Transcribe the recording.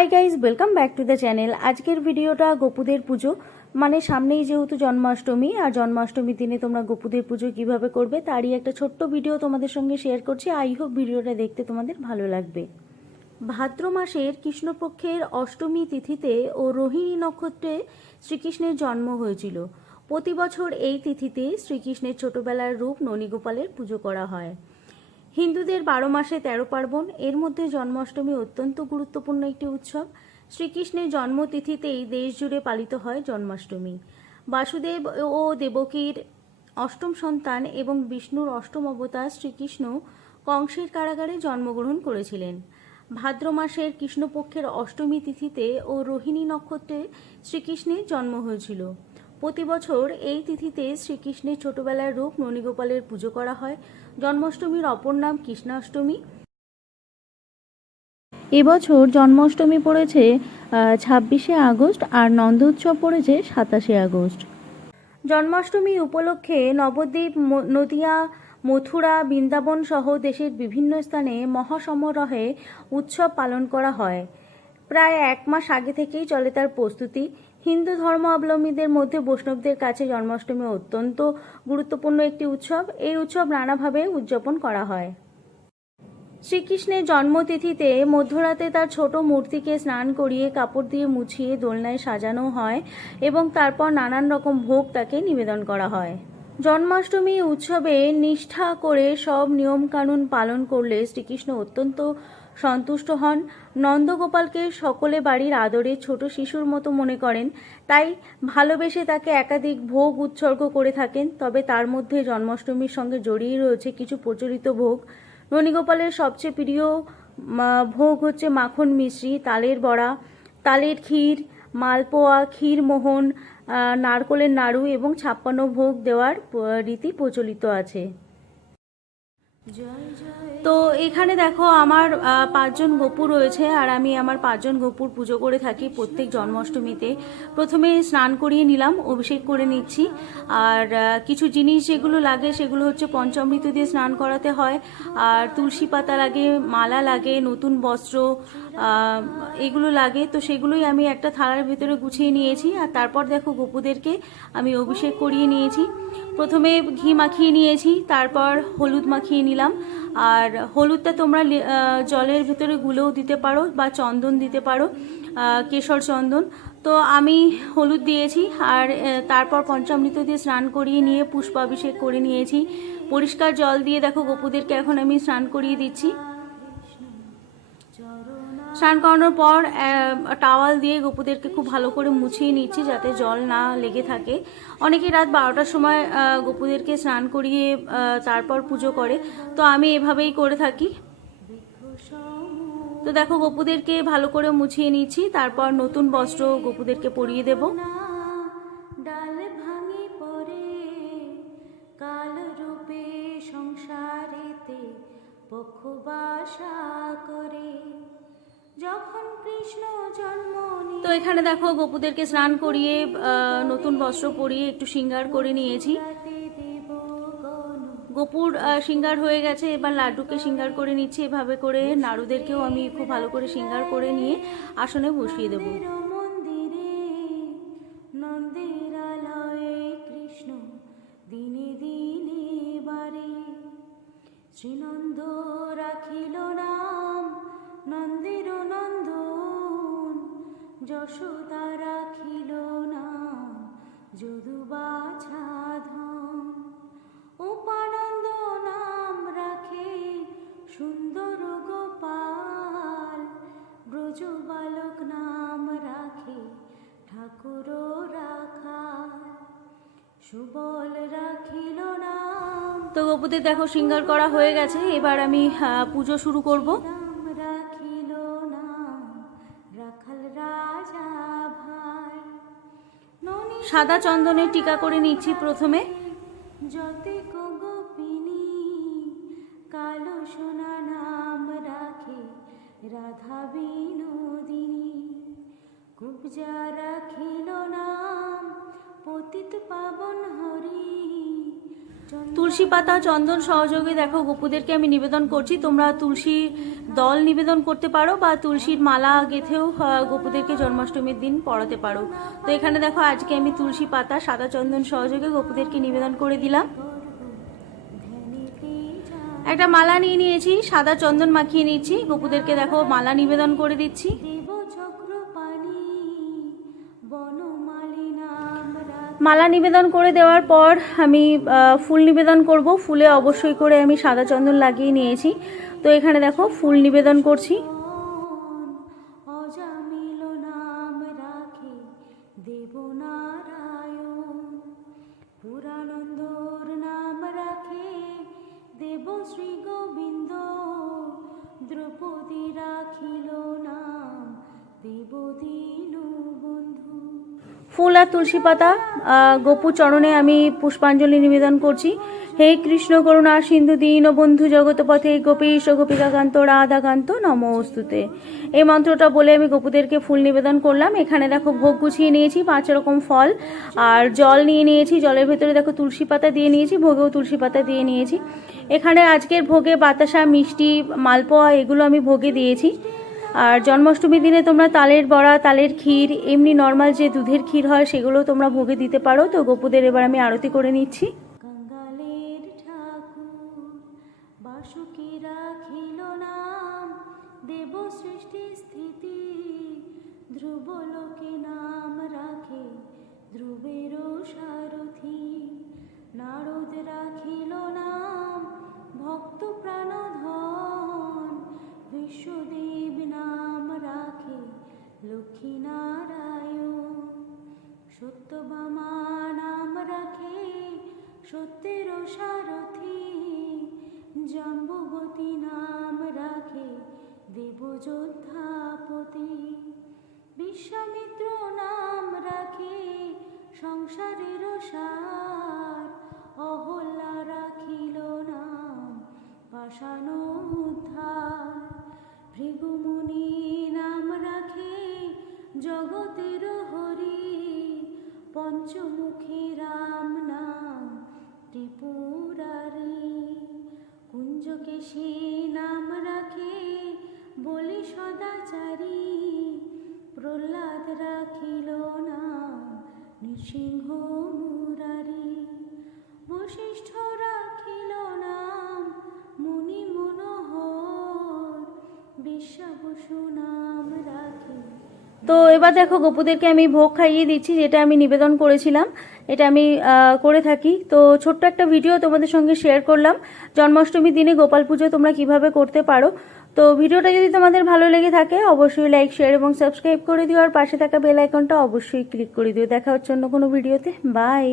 Hi guys welcome back to the channel আজকের ভিডিওটা গোপুদের পুজো। মানে সামনেই যেহেতু জন্মাষ্টমী, আর জন্মাষ্টমীর দিনে তোমরা গোপুদের পুজো কীভাবে করবে তারই একটা ছোট্ট ভিডিও তোমাদের সঙ্গে শেয়ার করছি। আই হোপ ভিডিওটা দেখতে তোমাদের ভালো লাগবে। ভাদ্র মাসের কৃষ্ণপক্ষের অষ্টমী তিথিতে ও রোহিণী নক্ষত্রে শ্রীকৃষ্ণের জন্ম হয়েছিল। প্রতি বছর এই তিথিতে শ্রীকৃষ্ণের ছোটবেলার রূপ ননীগোপালের পুজো করা হয়। হিন্দুদের বারো মাসে তেরো পার্বণ, এর মধ্যে জন্মাষ্টমী অত্যন্ত গুরুত্বপূর্ণ একটি উৎসব। শ্রীকৃষ্ণের জন্মতিথিতেই দেশ জুড়ে পালিত হয় জন্মাষ্টমী। বাসুদেব ও দেবকীর অষ্টম সন্তান এবং বিষ্ণুর অষ্টম অবতার শ্রীকৃষ্ণ কংসের কারাগারে জন্মগ্রহণ করেছিলেন। ভাদ্র মাসের কৃষ্ণপক্ষের অষ্টমী তিথিতে ও রোহিণী নক্ষত্রে শ্রীকৃষ্ণের জন্ম হয়েছিল। প্রতি বছর এই তিথিতে শ্রীকৃষ্ণের ছোটবেলার রূপ ননীগোপালের পুজো করা হয়। জন্মাষ্টমীর অপর নাম কৃষ্ণাষ্টমী। এবছর জন্মাষ্টমী পড়েছে ছাব্বিশে আগস্ট আর নন্দ উৎসব পড়েছে সাতাশে আগস্ট। জন্মাষ্টমী উপলক্ষে নবদ্বীপ নদিয়া, মথুরা, বৃন্দাবন সহ দেশের বিভিন্ন স্থানে মহাসমারোহে উৎসব পালন করা হয়। প্রায় এক মাস আগে থেকেই চলে তার প্রস্তুতি। হিন্দু ধর্মাবলম্বীদের মধ্যে বৈষ্ণবদের কাছে জন্মাষ্টমী অত্যন্ত গুরুত্বপূর্ণ একটি উৎসব। এই উৎসব নানাভাবে উদযাপন করা হয়। শ্রীকৃষ্ণের জন্মতিথিতে মধ্যরাতে তার ছোট মূর্তিকে স্নান করিয়ে কাপড় দিয়ে মুছিয়ে দোলনায় সাজানো হয় এবং তারপর নানান রকম ভোগ তাকে নিবেদন করা হয়। জন্মাষ্টমী উৎসবে নিষ্ঠা করে সব নিয়মকানুন পালন করলে শ্রীকৃষ্ণ অত্যন্ত সন্তুষ্ট হন। নন্দগোপালকে সকলে বাড়ির আদরে ছোট শিশুর মতো মনে করেন। তাই ভালোবেসে তাকে একাধিক ভোগ উৎসর্গ করে থাকেন। তবে তার মধ্যে জন্মাষ্টমীর সঙ্গে জড়িয়ে রয়েছে কিছু প্রচলিত ভোগ। ননীগোপালের সবচেয়ে প্রিয় ভোগ হচ্ছে মাখন মিশ্রি, তালের বড়া, তালের ক্ষীর, মালপোয়া ক্ষীরমোহন নারকোলের নাড়ু এবং ছাপ্পান্ন ভোগ দেওয়ার রীতি প্রচলিত আছে। তো এখানে দেখো আমার পাঁচজন গোপু রয়েছে আর আমি আমার পাঁচজন গোপুর পুজো করে থাকি প্রত্যেক জন্মাষ্টমীতে। প্রথমে স্নান করিয়ে নিলাম, অভিষেক করে নিচ্ছি। আর কিছু জিনিস যেগুলো লাগে সেগুলো হচ্ছে পঞ্চামৃত দিয়ে স্নান করাতে হয়। আর তুলসী পাতা লাগে, মালা লাগে, নতুন বস্ত্র এগুলো লাগে। তো সেগুলোই আমি একটা থালার ভেতরে গুছিয়ে নিয়েছি। আর তারপর দেখো গোপুদেরকে আমি অভিষেক করিয়ে নিয়েছি। প্রথমে ঘি মাখিয়ে নিয়েছি, তারপর হলুদ মাখিয়ে নিলাম। আর হলুদটা তোমরা জলের ভেতরে গুলেও দিতে পারো বা চন্দন দিতে পারো কেশর চন্দন। তো আমি হলুদ দিয়েছি আর তারপর পঞ্চামৃত দিয়ে স্নান করিয়ে নিয়ে পুষ্পাভিষেক করে নিয়েছি। পরিষ্কার জল দিয়ে দেখো, গোপুদেরকে এখন আমি স্নান করিয়ে দিচ্ছি। স্নান করানোর পর টাওয়াল দিয়ে গপুদেরকে খুব ভালো করে মুছিয়ে নিচ্ছি যাতে জল না লেগে থাকে। অনেকে রাত বারোটার সময় গপুদেরকে স্নান করিয়ে তারপর পুজো করে। তো আমি এভাবেই করে থাকি। তো দেখো, গপুদেরকে ভালো করে মুছিয়ে নিচ্ছি। তারপর নতুন বস্ত্র গপুদেরকে পরিয়ে দেব। এখানে দেখো গোপুদেরকে স্নান করিয়ে নতুন বস্ত্র পরিয়ে একটু সিঙ্গার করে নিয়েছি। গোপুর সিঙ্গার হয়ে গেছে, এবার লাড্ডুকে সিঙ্গার করে নিচ্ছি। এভাবে করে নাড়ুদেরকেও আমি খুব ভালো করে সিঙ্গার করে নিয়ে আসনে বসিয়ে দেব। যশোদা রাখিল নাম যদুবাছা ধন উপানন্দ নাম রাখে সুন্দর গোপাল ব্রজ বালক নাম রাখে ঠাকুর রাখাল। সুবল রাখিল নাম। তো গোপুদের দেখো, সিঙ্গার করা হয়ে গেছে, এবার আমি পুজো শুরু করব। সাদা চন্দনের টিকা করে নিচ্ছি প্রথমে। যতে গোপিনী কালো সোনা নাম রাখে রাধা বিনোদিনী। কুবজা রাখিল নাম পতিত পাবন হরি তুলসী পাতা, চন্দন সহযোগে দেখো গোপুদেরকে আমি নিবেদন করছি। তোমরা তুলসী দল নিবেদন করতে পারো বা তুলসীর মালা গেথেও গোপুদেরকে জন্মাষ্টমীর দিন পড়াতে পারো। তো এখানে দেখো আজকে আমি তুলসী পাতা, সাদা চন্দন সহযোগে গোপুদেরকে নিবেদন করে দিলাম। একটা মালা নিয়ে নিয়েছি, সাদা চন্দন মাখিয়ে নিয়েছি গোপুদেরকে দেখো মালা নিবেদন করে দিচ্ছি। মালা নিবেদন করে দেওয়ার পর আমি ফুল নিবেদন করব। ফুলে অবশ্যই করে আমি সাদা চন্দন লাগিয়ে নিয়েছি। তো এখানে দেখো, ফুল নিবেদন করছি। গোবিন্দ। দ্রৌপদী রাখিল নাম বন্ধু ফুল আর তুলসী পাতা গোপু চরণে আমি পুষ্পাঞ্জলি নিবেদন করছি। হে কৃষ্ণ করুণা, সিন্ধু দীন বন্ধু জগত জগৎপথে গোপীশ গোপিকাকান্ত, রাধাকান্ত, নমস্তুতে। এই মন্ত্রটা বলে আমি গোপুদেরকে ফুল নিবেদন করলাম। এখানে দেখো ভোগ গুছিয়ে নিয়েছি, পাঁচ রকম ফল। আর জল নিয়ে নিয়েছি, জলের ভেতরে দেখো তুলসী পাতা দিয়ে নিয়েছি, ভোগেও তুলসী পাতা দিয়ে নিয়েছি। এখানে আজকের ভোগে বাতাসা, মিষ্টি, মালপোয়া, এগুলো আমি ভোগে দিয়েছি। আর জন্মাষ্টমীর দিনে তোমরা তালের বড়া, তালের ক্ষীর, এমনি নর্মাল যে দুধের ক্ষীর হয় সেগুলো তোমরা ভোগে দিতে পারো। তো গোপুদের এবার আমি আরতি করে নিচ্ছি। সারথি জম্বুবতী নাম রাখে দেবযোদ্ধাপতি। বিশ্বামিত্র নাম রাখে সংসারের সার অহল্লা রাখিল প্রহ্লাদ রাখিল না নৃসিংহ মুরারি। বশিষ্ঠ তো এবার দেখো, গোপুদেরকে আমি ভোগ খাইয়ে দিচ্ছি, যেটা আমি নিবেদন করেছিলাম। এটা আমি করে থাকি। তো ছোট্ট একটা ভিডিও তোমাদের সঙ্গে শেয়ার করলাম। জন্মাষ্টমীর দিনে গোপাল পুজো তোমরা কীভাবে করতে পারো? তো ভিডিওটা যদি তোমাদের ভালো লেগে থাকে, অবশ্যই লাইক শেয়ার এবং সাবস্ক্রাইব করে দিও। আর পাশে থাকা বেল আইকনটা অবশ্যই ক্লিক করে দিও। দেখা হচ্ছে অন্য কোনো ভিডিওতে। বাই